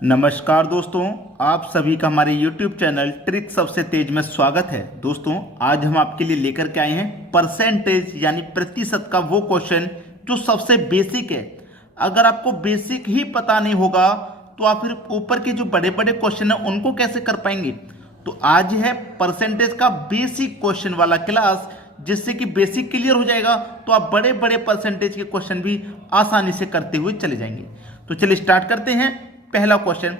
नमस्कार दोस्तों, आप सभी का हमारे YouTube चैनल ट्रिक सबसे तेज में स्वागत है। दोस्तों, आज हम आपके लिए लेकर के आए हैं परसेंटेज यानी प्रतिशत का वो क्वेश्चन जो सबसे बेसिक है। अगर आपको बेसिक ही पता नहीं होगा तो आप फिर ऊपर के जो बड़े बड़े क्वेश्चन हैं उनको कैसे कर पाएंगे। तो आज है परसेंटेज का बेसिक क्वेश्चन वाला क्लास, जिससे कि बेसिक क्लियर हो जाएगा तो आप बड़े बड़े परसेंटेज के क्वेश्चन भी आसानी से करते हुए चले जाएंगे। तो चलिए स्टार्ट करते हैं। पहला क्वेश्चन,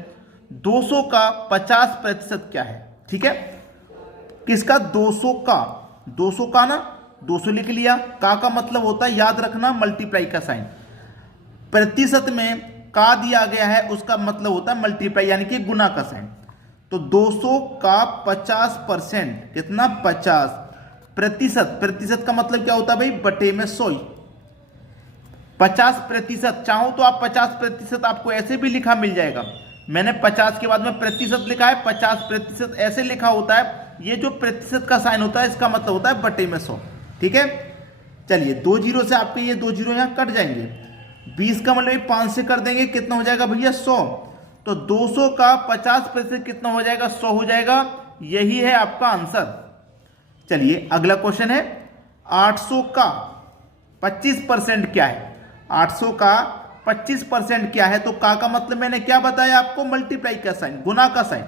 200 का 50% क्या है। ठीक है, किसका 200 का ना 200 लिख लिया। का मतलब होता है, याद रखना, मल्टीप्लाई का साइन। प्रतिशत में का दिया गया है, उसका मतलब होता है मल्टीप्लाई यानी कि गुना का साइन। तो 200 का 50%, कितना 50 प्रतिशत। प्रतिशत का मतलब क्या होता है भाई, बटे में 100। 50%, चाहो तो आप 50% आपको ऐसे भी लिखा मिल जाएगा। मैंने 50 के बाद में प्रतिशत लिखा है, 50% ऐसे लिखा होता है। ये जो प्रतिशत का साइन होता है इसका मतलब होता है बटे में 100। ठीक है, चलिए 2 जीरो से आपके ये 2 जीरो यहां कट जाएंगे। 20 का मतलब 5 से कर देंगे, कितना हो जाएगा भैया 100। तो 200 का 50% कितना हो जाएगा, 100 हो जाएगा। यही है आपका आंसर। चलिए अगला क्वेश्चन है, 800 का 25% क्या है। 800 का 25% क्या है। तो का मतलब मैंने क्या बताया आपको, मल्टीप्लाई का साइन, गुना का साइन।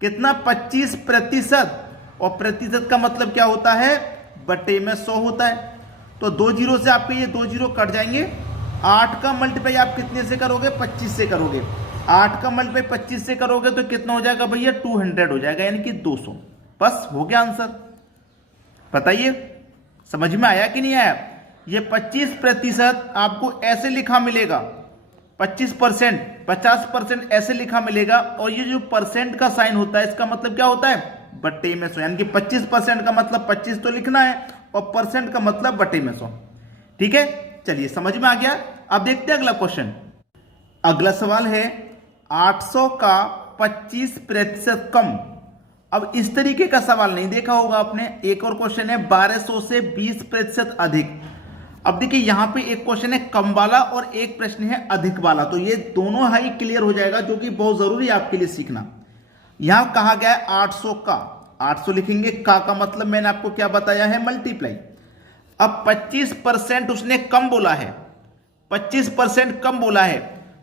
कितना 25%, और प्रतिशत का मतलब क्या होता है, बटे में 100 होता है। तो 2 जीरो से आपके ये 2 जीरो कट जाएंगे। 8 का मल्टीप्लाई आप कितने से करोगे, 25 से करोगे। 8 का मल्टीप्लाई 25 से करोगे तो कितना हो जाएगा भैया, 200 हो जाएगा, यानी कि 200। बस हो गया आंसर। बताइए समझ में आया कि नहीं आया। ये 25% आपको ऐसे लिखा मिलेगा, 25%, 50% ऐसे लिखा मिलेगा। और ये जो परसेंट का साइन होता है इसका मतलब क्या होता है, बटे में 100। यानी कि 25% का मतलब 25 तो लिखना है, और परसेंट का मतलब बटे में 100। ठीक है, चलिए समझ में आ गया। अब देखते हैं अगला क्वेश्चन। अगला सवाल है, 800 का 25% कम। अब इस तरीके का सवाल नहीं देखा होगा आपने। एक और क्वेश्चन है, 1200 से 20% अधिक। अब देखिए यहां पे एक क्वेश्चन है कम वाला और एक प्रश्न है अधिक वाला। तो ये दोनों हाई क्लियर हो जाएगा, जो कि बहुत जरूरी है आपके लिए सीखना। यहां कहा गया है 800 का, 800 लिखेंगे। का मतलब मैंने आपको क्या बताया है, मल्टीप्लाई। अब 25% उसने कम बोला है, 25% कम बोला है।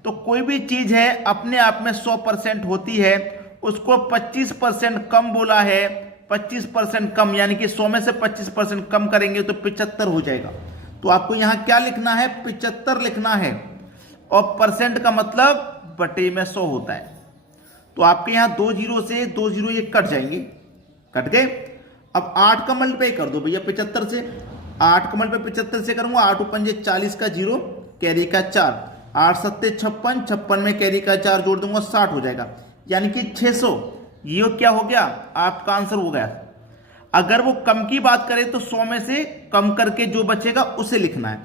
तो कोई भी चीज है अपने आप में 100% होती है, उसको 25% कम बोला है। 25% कम यानी कि 100 में से 25% कम करेंगे तो 75 हो जाएगा। तो आपको यहां क्या लिखना है, 75 लिखना है। और परसेंट का मतलब बटे में 100 होता है। तो आपके यहां 2 जीरो से 2 जीरो ये कट जाएंगे, कट गए। अब 8 का मल्टीप्लाई कर दो भैया 75 से। 8 का मल्टीप्लाई 75 से करूंगा, 8 पंजे 40 का 0, कैरी का 4, 8 सत्ते 56, 56 में कैरी का 4 जोड़ दूंगा, 60 हो जाएगा, यानी कि 600। ये क्या हो गया, आपका आंसर हो गया। अगर वो कम की बात करें तो 100 में से कम करके जो बचेगा उसे लिखना है।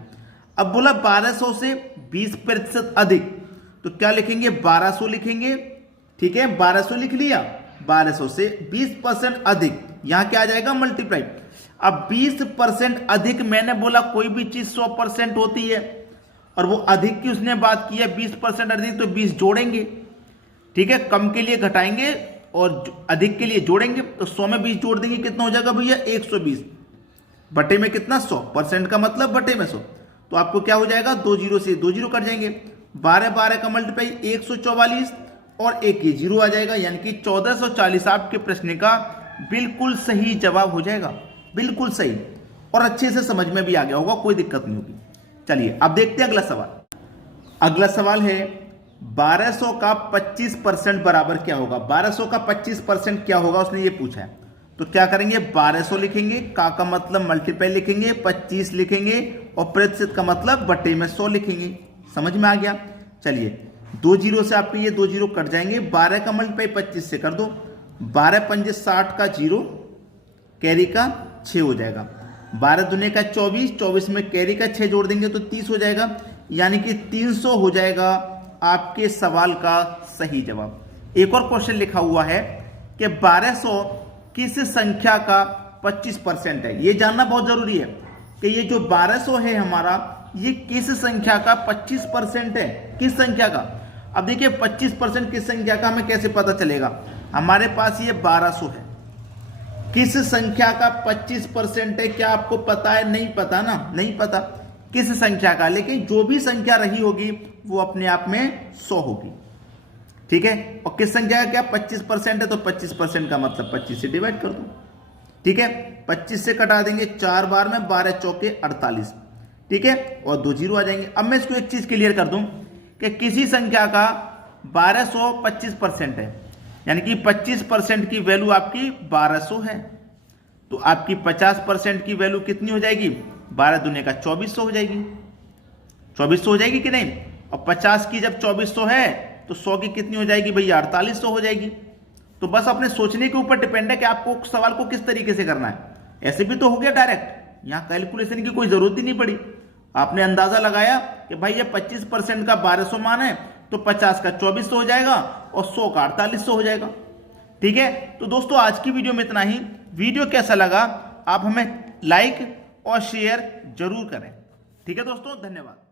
अब बोला 1200 से 20% अधिक, तो क्या लिखेंगे, 1200 लिखेंगे। ठीक है, 1200 लिख लिया। 1200 से 20% अधिक, यहां क्या आ जाएगा, मल्टीप्लाई। अब 20% अधिक, मैंने बोला कोई भी चीज 100% होती है, और वो अधिक की उसने बात की है, 20% अधिक, तो 20 जोड़ेंगे। ठीक है, कम के लिए घटाएंगे और अधिक के लिए जोड़ेंगे। तो 100 में 20 जोड़ देंगे, कितना हो जाएगा भैया, 120। बटे में कितना, 100, परसेंट का मतलब बटे में 100। तो आपको क्या हो जाएगा, 2 जीरो से 2 जीरो कट जाएंगे। 12 का मल्टीप्लाई 144, और एक ये जीरो आ जाएगा, यानी कि 1440 आपके प्रश्न का बिल्कुल सही जवाब हो जाएगा। बिल्कुल सही, और अच्छे से समझ में भी आ गया होगा, कोई दिक्कत नहीं होगी। चलिए अब देखते हैं अगला सवाल। अगला सवाल है, 1200 का 25% बराबर क्या होगा। 1200 का 25% क्या होगा, उसने ये पूछा है। तो क्या करेंगे, 1200 लिखेंगे, का मतलब मल्टीप्लाई लिखेंगे, 25 लिखेंगे, और प्रतिशत का मतलब बटे में 100 लिखेंगे। समझ में आ गया। चलिए 2 जीरो से आपके ये 2 जीरो कट जाएंगे। 12 का मल्टीप्लाई 25 से कर दो, 12 पंजे 60 का 0, कैरी का 6 हो जाएगा। 12 दुने का 24, 24 में कैरी का 6 जोड़ देंगे तो 30 हो जाएगा, यानी कि 300 हो जाएगा आपके सवाल का सही जवाब। एक और क्वेश्चन लिखा हुआ है कि 1200 किस संख्या का 25% है। ये जानना बहुत जरूरी है कि ये जो 1200 है हमारा, ये किस संख्या का 25% है। किस संख्या का, अब देखिए 25% किस संख्या का हमें कैसे पता चलेगा। हमारे पास ये 1200 है, किस संख्या का 25% है क्या आपको पता है? नहीं पता ना, नहीं पता किस संख्या का, लेकिन जो भी संख्या रही होगी वो अपने आप में 100 होगी, ठीक है। और किस संख्या का क्या 25% है, तो 25% का मतलब 25 से डिवाइड कर दो, ठीक है। 25 से कटा देंगे 4 बार में, 12 चौके 48, ठीक है, और 2 जीरो आ जाएंगे। अब मैं इसको एक चीज क्लियर कर दूं कि किसी संख्या का 1200 25% है, यानी कि 25% की वैल्यू आपकी 1200 है, तो आपकी 50% की वैल्यू कितनी हो जाएगी? 12 दूनी का 2400 हो जाएगी, 2400 हो जाएगी कि नहीं। और 50 की जब 2400 है तो 100 की कितनी हो जाएगी भैया? 4800 हो जाएगी। तो बस अपने सोचने के ऊपर डिपेंड है कि आपको सवाल को किस तरीके से करना है। ऐसे भी तो हो गया डायरेक्ट, यहां कैलकुलेशन की कोई जरूरत ही नहीं पड़ी, आपने अंदाजा लगाया कि भाई ये 25% का 1200 मान है, तो 50 का 2400 हो जाएगा और 100 का 4800 हो जाएगा, ठीक है। तो दोस्तों आज की वीडियो में इतना ही। वीडियो कैसा लगा आप हमें लाइक और शेयर जरूर करें, ठीक है दोस्तों, धन्यवाद।